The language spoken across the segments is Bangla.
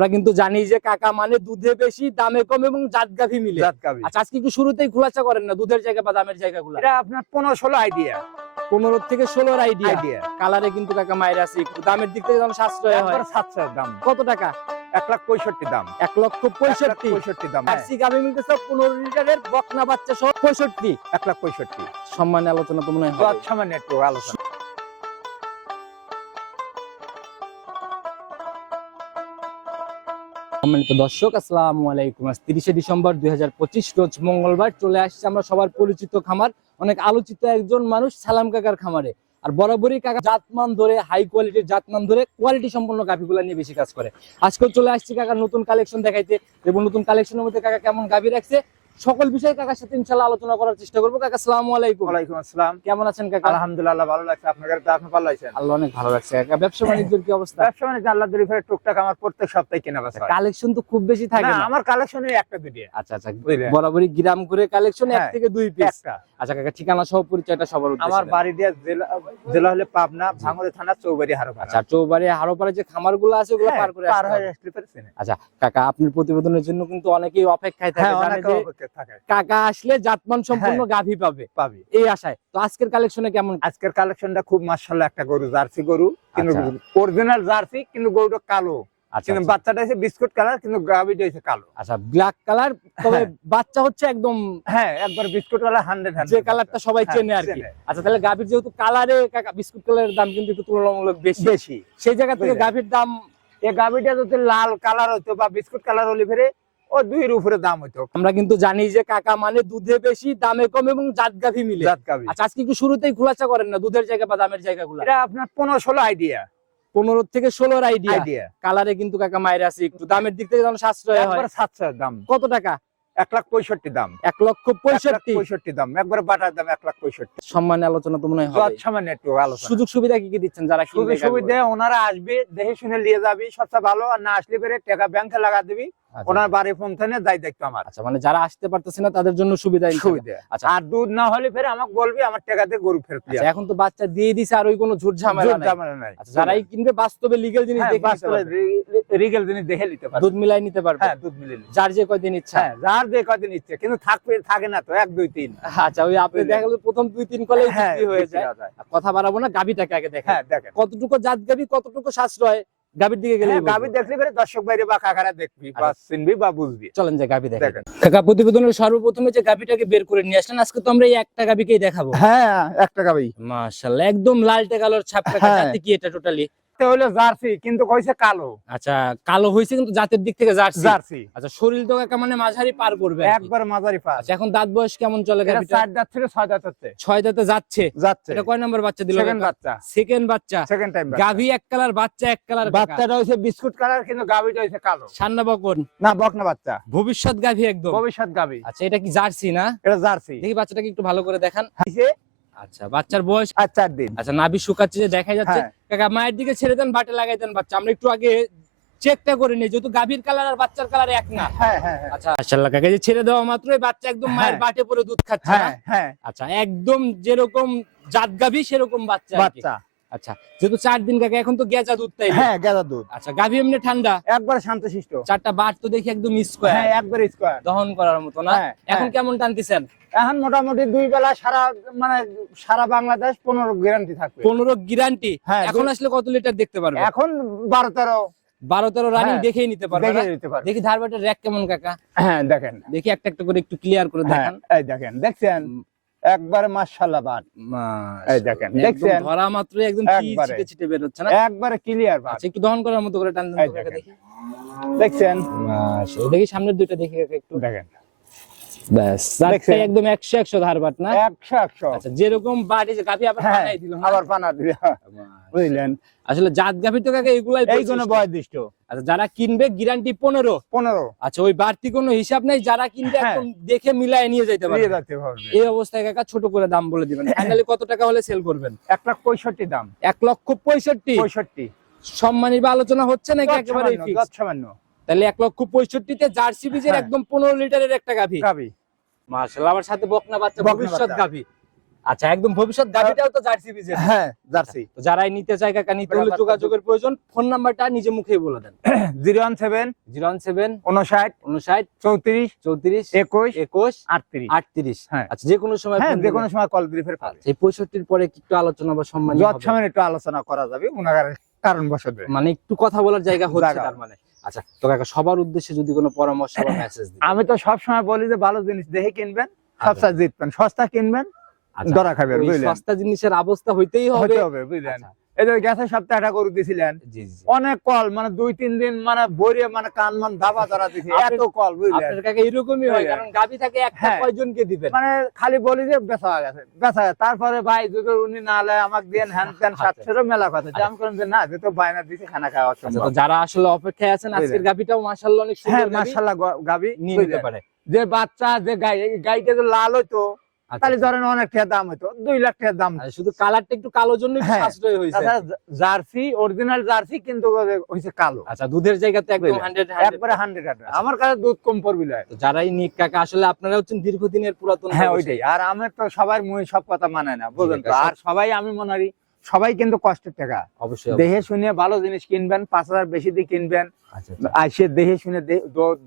আমরা কিন্তু জানি যে কাকা মানে দুধে বেশি দামে কম এবং জাত গাভী মিলে। আচ্ছা, আজকে একটু শুরুতেই খোলাসা করেন না দুধের জায়গা বা দামের জায়গাগুলো। এটা আপনার 15-16 আইডিয়া, 15 থেকে 16 আইডিয়া। কালারে কিন্তু কাকা মায়ের আছে, একটু দামের দিক থেকে যেমন সাশ্রয় হয়। একবার 700 দাম। কত টাকা? 1,65,000 দাম। 1,65,000 দাম। জার্সি গাভী মিলতেছে 15 লিটারের, বকনা বাচ্চা সহ 65। 1,65,000 সম্মানে আলোচনা তো মনে হয় হবে। সামান্য একটু আলোচনা। সম্মানিত দর্শক, আসসালামু আলাইকুম। আজ 30শে ডিসেম্বর 2025 রোজ মঙ্গলবার চলে আসছে আমরা সবার পরিচিত খামার, অনেক আলোচিত একজন মানুষ সালাম কাকার খামারে। আর বরাবরই কাকা জাতমান ধরে, হাই কোয়ালিটির জাতমান ধরে কোয়ালিটি সম্পন্ন গাভীগুলা নিয়ে বেশি কাজ করে। আজকেও চলে আসছি কাকার নতুন কালেকশন দেখাইতে, এবং নতুন কালেকশনের মধ্যে কাকা কেমন গাভী রাখছে সকল বিষয়ে কাকার সাথে ইনশাআল্লাহ আলোচনা করার চেষ্টা করবো। কাকা আসসালামু আলাইকুম। ওয়ালাইকুম আসসালাম। কেমন আছেন কাকা? আলহামদুলিল্লাহ ভালো লাগছে। আপনাদের তো আপনি ভালো আছেন? আল্লাহ অনেক ভালো লাগছে কাকা। ব্যবসা বাণিজ্যের কি অবস্থা? ব্যবসা বাণিজ্য আল্লাহ দরি ফেরে টুকটাক আমার প্রত্যেক সপ্তাহে কেনা বেচা হয়। কালেকশন তো খুব বেশি থাকে না। আমার কালেকশনে একটা দুটো। আচ্ছা আচ্ছা, বরাবরই গ্রাম করে কালেকশন 1 থেকে 2 পিস। আচ্ছা কাকা, ঠিকানা সহ পরিচয়টা সবার উদ্দেশ্যে। আমার বাড়ি দিয়া জেলা হলে পাবনা, ভাঙড়া থানা, চৌবাড়ি হারোপাড়া। আচ্ছা, চৌবাড়ি হারোপাড়া যে খামারগুলো আছে ওগুলো পার করে আসতে হবে। আচ্ছা কাকা, আপনার প্রতিবেদনের জন্য কিন্তু অনেকেই অপেক্ষায় থাকে, জানে যে কাকা আসলে জাতমান সম্পূর্ণ গাভী পাবে এই আশায়। তো আজকের কালেকশনে কেমন? আজকের কালেকশনটা খুব মাশাআল্লাহ, একটা গরু, জার্সি গরু, কিন্তু অরিজিনাল জার্সি, কিন্তু গরুটা কালো। কিন্তু বাচ্চাটা হচ্ছে বিস্কুট কালার, কিন্তু গাভীটা হচ্ছে কালো। আচ্ছা, ব্ল্যাক কালার, তবে বাচ্চা হচ্ছে একদম একবার বিস্কুট কালার 100 যে কালারটা সবাই চেনে আর কি। আচ্ছা, তাহলে গাভীর যেহেতু কালারে কাকা বিস্কুট কালারের দাম কিন্তু একটু তুলনামূলক বেশি, সেই জায়গা থেকে গাভীর দাম, এই গাভীটা যদি লাল কালার হতো বা বিস্কুট কালার হলে ফেরে ও 2-এর উপরে দাম হতো। আমরা কিন্তু জানি যে কাকা মানে দুধে বেশি দামে কম এবং জাত গাভী মিলে। আচ্ছা, আজকে একটু শুরুতেই খোলাসা করেন না দুধের জায়গা বা দামের জায়গাগুলো। এটা আপনার 15-16 আইডিয়া, 15 থেকে 16 আইডিয়া। কালারে কিন্তু কাকা মায়ের আছে, একটু দামের দিক থেকে যেন সাশ্রয় হয়। 700 দাম। কত টাকা? 1,65,000 দাম। 1,65,000 দাম। একবার বাটার দাম 1,65,000। সম্মানে আলোচনা তো মনে হয় হবে। সামান্য একটু আলোচনা। সুযোগ সুবিধা কি কি দিচ্ছেন যারা কিনবে? সুযোগ সুবিধা ওনারা আসবে, দেখে শুনে নিয়ে যাবি, সবচেয়ে ভালো। আর না আসলে পরে টাকা ব্যাংকে লাগা দিবি, ওনার বাড়ি পৌঁছানে যাই দেখতো আমার। আচ্ছা, মানে যারা আসতে পারতেছে না তাদের জন্য সুবিধা। আচ্ছা, আর দুধ না হলে ফেরে আমাকে বলবি, আমার টাকা দিয়ে গরু ফেরত দিবি। এখন তো বাচ্চা দিয়ে দিছে, আর ওই কোনো ঝুট ঝামেলা নাই। আচ্ছা, যারাই কিনবে বাস্তবে লিগ্যাল জিনিস দেখে নিতে পারবে, রিগেল জিনিস দেখে নিতে পারবে, দুধ মিলাই নিতে পারবে। দুধ মিলাই যার যে কয়দিন ইচ্ছা। যার যে কয়দিন ইচ্ছে, কিন্তু থাকে না তো 1, 2, 3। আচ্ছা, ওই আপনি দেখা গেল প্রথম 2-3 কলেই বিক্রি হয়ে যায়। কথা বাড়াবো না, গাভীটাকে আগে দেখেন। দেখেন কতটুকু জাত গাভী, কতটুকু সাশ্রয় গাভীর দিকে গেলে। গাভী দেখলে পরে দর্শক বাইরে বা কাকারা দেখবি বা চিনবি বা বুঝবি। চলেন যে গাভী দেখেন। কাকা, প্রতিবেদনের সর্বপ্রথমে যে গাভীটাকে বের করে নিয়ে আসলেন, আজকে তো আমরা এই একটা গাভীকেই দেখাবো। একটা গাভী মাশাআল্লাহ, একদম লালটে কালোর ছাপটা। জাতি কি এটা টোটালি? হলো জার্সি, কিন্তু কইছে কালো। আচ্ছা, কালো হইছে কিন্তু জাতের দিক থেকে জার্সি। আচ্ছা, শরীর তো কাকা মানে মাঝারি পার করবে, একবার মাঝারি পার। আচ্ছা, এখন দাঁত বয়স কেমন চলে গাভীটা? 4 দাঁত থেকে 6 দাঁত হচ্ছে। 6 দাঁতে যাচ্ছে। এটা কয় নাম্বার বাচ্চা দিল? সেকেন্ড বাচ্চা। সেকেন্ড টাইম গাভী এক কালার, বাচ্চা এক কালার। বাচ্চাটা হইছে বিস্কুট কালার, কিন্তু গাভীটা হইছে কালো। সান্না বকন না, বকনা বাচ্চা, ভবিষ্যৎ গাভী, একদম ভবিষ্যৎ গাভী। আচ্ছা, এটা কি জার্সি না? এটা জার্সি। দেখি বাচ্চাটাকে একটু ভালো করে দেখান। আচ্ছা, বাচ্চার বয়স 4 দিন। আচ্ছা, নাভি শুকাচ্ছে যে দেখা যাচ্ছে। কাকা, মায়ের দিকে ছেড়ে দেন, বাটে লাগাই দেন বাচ্চা। আমরা একটু আগে চেকটা করে নিই, যেহেতু গাভীর কালার আর বাচ্চার কালার এক না। আচ্ছা, মাশাআল্লাহ কাকা, যে ছেড়ে দেওয়া মাত্রই বাচ্চা একদম মায়ের বাটে পড়ে দুধ খাচ্ছে। আচ্ছা, একদম যেরকম জাত গাভী সেরকম বাচ্চা। আচ্ছা, যেহেতু 4 দিন কাকা, এখন তো গেজা দুধ, তাই? গেজা দুধ। আচ্ছা, গাভী এমনি ঠান্ডা, একবার শান্তশিষ্ট। 4টা বাট তো দেখি একদম স্কয়ার। একবার স্কয়ার, দহন করার মতো না? এখন কেমন টানতেছেন? এখন মোটামুটি 2 বেলা সারা বাংলাদেশ 15 গ্যারান্টি থাকবে। 15 গ্যারান্টি। এখন আসলে কত লিটার দেখতে পারবে? এখন 12-13 রানিং দেখেই নিতে পারবে। দেখি ধারবাটের র‍্যাক কেমন কাকা? দেখেন, দেখি একটা একটা করে একটু ক্লিয়ার করে দেখান। এই দেখেন, দেখছেন একবারে মাশাআল্লাহ বাট। এই দেখেন, দেখছেন ধরা মাত্রই একদম ছিটে ছিটে বের হচ্ছে না? একবারে ক্লিয়ার বাট। আচ্ছা, একটু দহন করার মতো করে টান দেন তো কাকা, দেখি। দেখছেন? মাশাআল্লাহ, দেখি সামনের দুইটা দেখি কাকা একটু। দেখেন, বাস, সাথে একদম 100 ধারবাট না? 100। আচ্ছা, যেরকম বাটি যে গাভী আবার পানাই দিল, আবার পানা দিল, বুঝলেন? আসলে জাত গাভী তো কাকা এগুলাই এইগুলো বয়দিষ্ট। আচ্ছা, যারা কিনবে গ্যারান্টি 15। আচ্ছা, ওই বাড়তি কোনো হিসাব নাই, যারা কিনবে একদম দেখে মিলায় নিয়ে যেতে পারবে। এই অবস্থায় কাকা ছোট করে দাম বলে দিবেন। ফাইনালি কত টাকা হলে সেল করবেন? 1,65,000 দাম। 1,65,000। সম্মানী বা আলোচনা হচ্ছে নাকি একেবারে ফিক্স? তাহলে 1,65,000 তে জার্সি বীজের একদম 15 লিটারের একটা গাভী। মাশাআল্লাহ, আমার সাথে বকনা বাচ্চা, ভবিষ্যৎ গাভী। আচ্ছা, একদম ভবিষ্যৎ গাভীটাও তো জার্সি বীজের। হ্যাঁ জার্সি। তো যারাই নিতে চায় কাকা, নিতে হলে যোগাযোগের প্রয়োজন। ফোন নাম্বারটা নিজে মুখেই বলে দেন। 017 017 59 59 34 34 21 21 38। 38। হ্যাঁ। আচ্ছা, যে কোনো সময় হ্যাঁ ফোন যে দিবেন। কোনো সময় কল দিলে ফের পাবে। এই 65 পরে কি একটু আলোচনা বা সম্মান যৎসময় একটু আলোচনা করা যাবে উনার কারণ বশত, মানে একটু কথা বলার জায়গা হচ্ছে জায়গা। তার মানে। আচ্ছা, তো কাকা সবার উদ্দেশ্যে যদি কোনো পরামর্শ বা মেসেজ দিই। আমি তো সব সময় বলি যে ভালো জিনিস দেখে কিনবেন, সস্তা জিতবেন, সস্তা কিনবেন আচ্ছা, ধরা খাবেন, ওই বুঝলেন? সস্তা জিনিসের অবস্থা হইতেই হবে। হতে হবে, বুঝলেন? আচ্ছা, এই যে গ্যাসের সপ্তাহে একটা গরু দিছিলেন, জি জি। অনেক কল, মানে 2-3 দিন মানে ভরে মানে কান মান ধাবা ধরা দিছি, এত কল, বুঝলেন? আপনার কাকা এরকমই হয়, বুঝলেন? কারণ গাবি থাকে একটা, হ্যাঁ। কয়জনকে দিবেন? মানে খালি বলি যে বেচা হয়ে গেছে, বেচা হয়ে গেছে। তারপরে ভাই যদি উনি না লেয় আমাকে দেন হ্যান তেন আচ্ছা। 700 মেলা কথা, জাম করেন যে না যেহেতু বায়না দিছে খানা খাওয়া আচ্ছা, অসম্ভব। তো যারা আসলে অপেক্ষায় আছেন, আজকের বুঝলেন? গাবিটাও মাশাআল্লাহ অনেক হ্যাঁ সুন্দর গাবি, মাশাআল্লাহ গাবি নিয়ে নিতে বুঝলেন? পারে। যে বাচ্চা যে গাই, এই গাইটা যদি লাল হইতো আচ্ছা, তাহলে ধরেন অনেক টাকা দাম হইতো, 2 লাখ টাকা দাম। আর শুধু কালারটা একটু কালো জন্য একটু হ্যাঁ। সাশ্রয় হয়েছে। তাছাড়া জার্সি অরিজিনাল জার্সি কিন্তু হইছে কালো, আচ্ছা, দুধের জায়গাতে একদম বুঝলেন? 100 একবারে 100। আমার কাছে দুধ কম পড়বি না। তো যারাই নিক কাকা, আসলে আপনারা হচ্ছেন দীর্ঘদিনের পুরাতন হ্যাঁ ব্যবসায়ী। ওইটাই। আর আমার তো সবার মুই সব কথা মানে না, বুঝলেন তো? কাকা, আর সবাই আমি মনে করি সবাই কিন্তু কষ্টের টাকা অবশ্যই দেখে শুনে ভালো জিনিস কিনবেন, 5000 বেশি দিয়ে কিনবেন, আচ্ছা, আইসে দেখে শুনে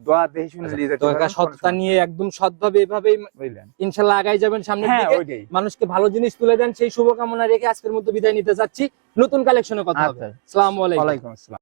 দোয়া দেখে শুনে নিয়ে যেতে তো কাকা পারবেন, সততা নিয়ে একদম সৎভাবে এভাবেই বুঝলেন? ইনশাআল্লাহ আগাই যাবেন সামনের হ্যাঁ দিকে। ওইটাই। মানুষকে ভালো জিনিস তুলে দেন, সেই শুভকামনা রেখে আজকের মতো বিদায় নিতে যাচ্ছি। নতুন কালেকশনে কথা হবে। আচ্ছা, আসসালামু আলাইকুম। ওয়ালাইকুম আসসালাম।